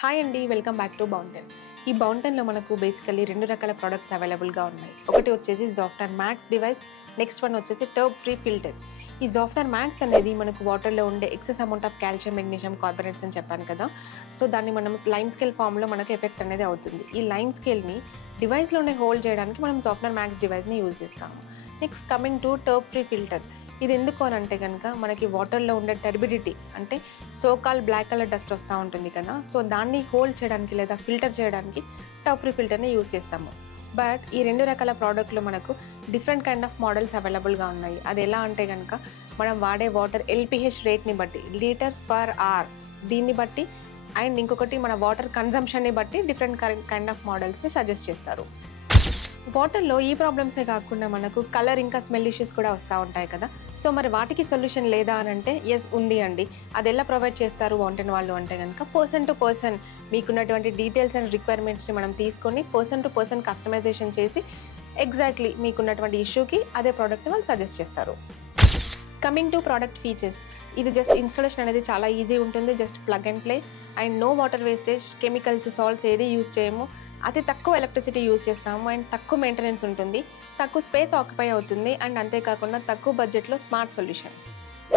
Hi అండి, welcome back to బౌంటెన్. ఈ బౌంటెన్లో మనకు బేసికలీ 2 రకాల ప్రొడక్ట్స్ అవైలబుల్గా ఉన్నాయి. ఒకటి వచ్చేసి జాఫ్టర్ మ్యాక్స్ డివైస్, నెక్స్ట్ వన్ వచ్చేసి టర్బ్ ఫ్రీ ఫిల్టర్. ఈ జాఫ్టర్ మ్యాక్స్ అనేది మనకు వాటర్లో ఉండే excess amount of calcium, magnesium, carbonates అని చెప్పాను కదా. సో దాన్ని మనం లైమ్ స్కేల్ ఫామ్లో మనకు ఎఫెక్ట్ అనేది అవుతుంది. ఈ లైమ్ స్కేల్ని డివైస్లోనే హోల్డ్ చేయడానికి మనం జాఫ్టర్ మ్యాక్స్ డివైస్ని యూజ్ చేస్తాము. నెక్స్ట్ కమింగ్ టు టర్బ్ ఫ్రీ ఫిల్టర్. ఇది ఎందుకు అని అంటే కనుక మనకి వాటర్లో ఉండే టర్బిడిటీ అంటే సోకాల్ బ్లాక్ కలర్ డస్ట్ వస్తూ ఉంటుంది కదా. సో దాన్ని హోల్డ్ చేయడానికి లేదా ఫిల్టర్ చేయడానికి టర్బ్ ఫ్రీ ఫిల్టర్ని యూజ్ చేస్తాము. బట్ ఈ 2 రకాల ప్రోడక్ట్లు మనకు డిఫరెంట్ కైండ్ ఆఫ్ మోడల్స్ అవైలబుల్గా ఉన్నాయి. అది ఎలా అంటే కనుక మనం వాడే వాటర్ ఎల్పిహెచ్ రేట్ని బట్టి, లీటర్స్ పర్ అవర్ దీన్ని బట్టి, అండ్ ఇంకొకటి మన వాటర్ కన్జంప్షన్ని బట్టి డిఫరెంట్ కైండ్ ఆఫ్ మోడల్స్ని సజెస్ట్ చేస్తారు. వాటర్లో ఈ ప్రాబ్లమ్సే కాకుండా మనకు కలర్ ఇంకా స్మెల్ ఇష్యూస్ కూడా వస్తూ ఉంటాయి కదా. సో మరి వాటికి సొల్యూషన్ లేదా అని అంటే ఎస్ ఉంది అండి. అది ఎలా ప్రొవైడ్ చేస్తారు బౌంటెన్ వాళ్ళు అంటే కనుక పర్సన్ టు పర్సన్ మీకున్నటువంటి డీటెయిల్స్ అండ్ రిక్వైర్మెంట్స్ని మనం తీసుకొని పర్సన్ టు పర్సన్ కస్టమైజేషన్ చేసి ఎగ్జాక్ట్లీ మీకున్నటువంటి ఇష్యూకి అదే ప్రోడక్ట్ని వాళ్ళు సజెస్ట్ చేస్తారు. కమింగ్ టు ప్రోడక్ట్ ఫీచర్స్, ఇది జస్ట్ ఇన్స్టాలేషన్ అనేది చాలా ఈజీ ఉంటుంది. Just plug and play and no water wastage, chemicals, salts ఏది యూజ్ చేయము. అతి తక్కువ ఎలక్ట్రిసిటీ యూజ్ చేస్తాము అండ్ తక్కువ మెయింటెనెన్స్ ఉంటుంది, తక్కువ స్పేస్ ఆక్యుపై అవుతుంది అండ్ అంతేకాకుండా తక్కువ బడ్జెట్లో స్మార్ట్ సొల్యూషన్.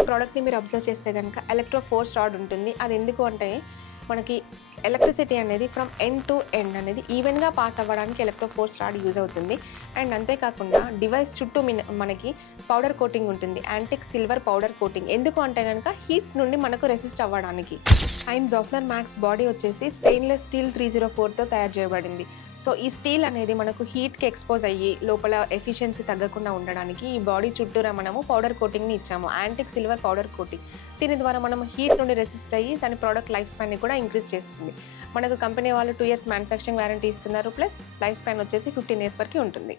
ప్రోడక్ట్ని మీరు అబ్జర్వ్ చేస్తే కనుక ఎలక్ట్రో ఫోర్స్ రాడ్ ఉంటుంది. అది ఎందుకు అంటే మనకి ఎలక్ట్రిసిటీ అనేది ఫ్రమ్ ఎండ్ టు ఎండ్ అనేది ఈవెన్గా పాస్ అవ్వడానికి ఎలక్ట్రో ఫోర్స్ రాడ్ యూజ్ అవుతుంది. అండ్ అంతేకాకుండా డివైస్ చుట్టూ మనకి పౌడర్ కోటింగ్ ఉంటుంది, యాంటిక్ సిల్వర్ పౌడర్ కోటింగ్. ఎందుకు అంటే కనుక హీట్ నుండి మనకు రెసిస్ట్ అవ్వడానికి. అండ్ జాఫ్టర్ మ్యాక్స్ బాడీ వచ్చేసి స్టెయిన్లెస్ స్టీల్ 304తో తయారు చేయబడింది. సో ఈ స్టీల్ అనేది మనకు హీట్కి ఎక్స్పోజ్ అయ్యి లోపల ఎఫిషియన్సీ తగ్గకుండా ఉండడానికి ఈ బాడీ చుట్టూరా మనము పౌడర్ కోటింగ్ని ఇచ్చాము, యాంటిక్ సిల్వర్ పౌడర్ కోటింగ్. దీని ద్వారా మనం హీట్ నుండి రెసిస్ట్ అయ్యి దాని ప్రోడక్ట్ లైఫ్ స్పాన్ని కూడా ఇంక్రీజ్ చేస్తుంది. మనకు కంపెనీ వాళ్ళు 2 years మ్యానుఫ్యాక్చరింగ్ వారంటీ ఇస్తున్నారు, ప్లస్ లైఫ్ స్పాన్ వచ్చేసి 15 years వరకు ఉంటుంది.